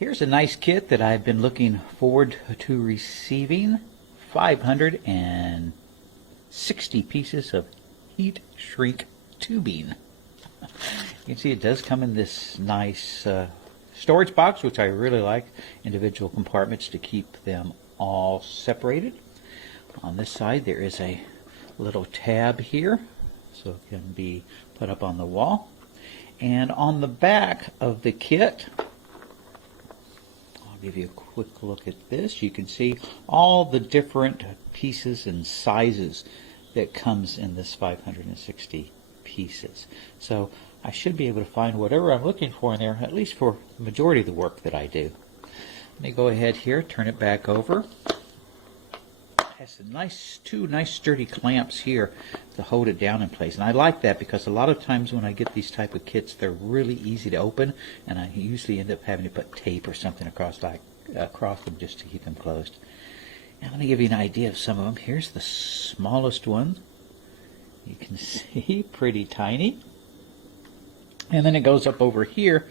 Here's a nice kit that I've been looking forward to receiving. 560 pieces of heat shrink tubing. You can see it does come in this nice storage box, which I really like. Individual compartments to keep them all separated. On this side there is a little tab here, so it can be put up on the wall. And on the back of the kit, I'll give you a quick look at this. You can see all the different pieces and sizes that comes in this 560 pieces. So I should be able to find whatever I'm looking for in there, at least for the majority of the work that I do. Let me go ahead here, turn it back over. It has two nice sturdy clamps here to hold it down in place, and I like that because a lot of times when I get these type of kits, they're really easy to open, and I usually end up having to put tape or something across them just to keep them closed. Now let me give you an idea of some of them. Here's the smallest one. You can see, pretty tiny. And then it goes up over here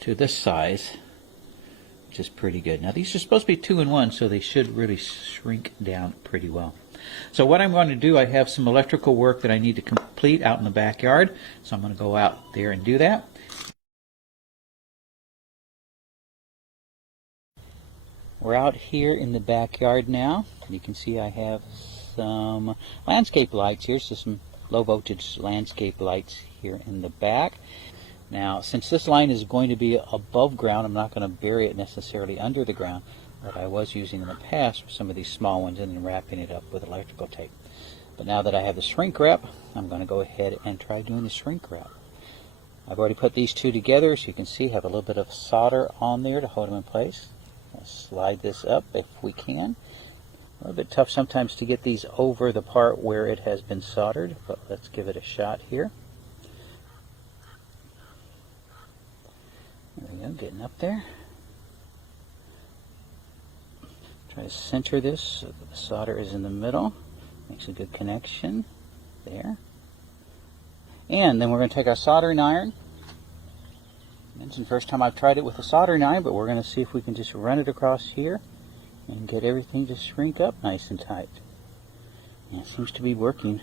to this size, which is pretty good. Now these are supposed to be 2-in-1, so they should really shrink down pretty well. So what I'm going to do, I have some electrical work that I need to complete out in the backyard, so I'm going to go out there and do that. We're out here in the backyard now. You can see I have some landscape lights here, so some low voltage landscape lights here in the back. Now, since this line is going to be above ground, I'm not going to bury it necessarily under the ground, but I was using in the past for some of these small ones and then wrapping it up with electrical tape. But now that I have the shrink wrap, I'm going to go ahead and try doing the shrink wrap. I've already put these two together, so you can see I have a little bit of solder on there to hold them in place. I'll slide this up if we can. A little bit tough sometimes to get these over the part where it has been soldered, but let's give it a shot here. There we go, getting up there. Try to center this so that the solder is in the middle. Makes a good connection there. And then we're going to take our soldering iron. I mentioned the first time I've tried it with a soldering iron, but we're going to see if we can just run it across here and get everything to shrink up nice and tight. And it seems to be working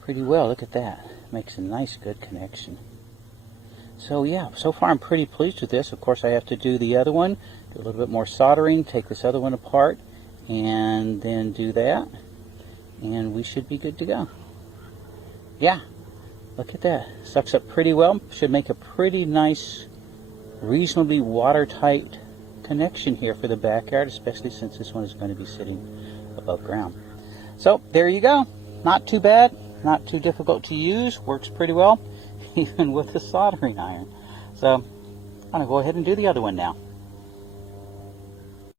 pretty well. Look at that. Makes a nice good connection. So yeah, so far I'm pretty pleased with this. Of course I have to do the other one, do a little bit more soldering, take this other one apart, and then do that, and we should be good to go. Yeah, look at that. Sucks up pretty well. Should make a pretty nice, reasonably watertight connection here for the backyard, especially since this one is going to be sitting above ground. So there you go. Not too bad, not too difficult to use, works pretty well even with the soldering iron. So I'm going to go ahead and do the other one now.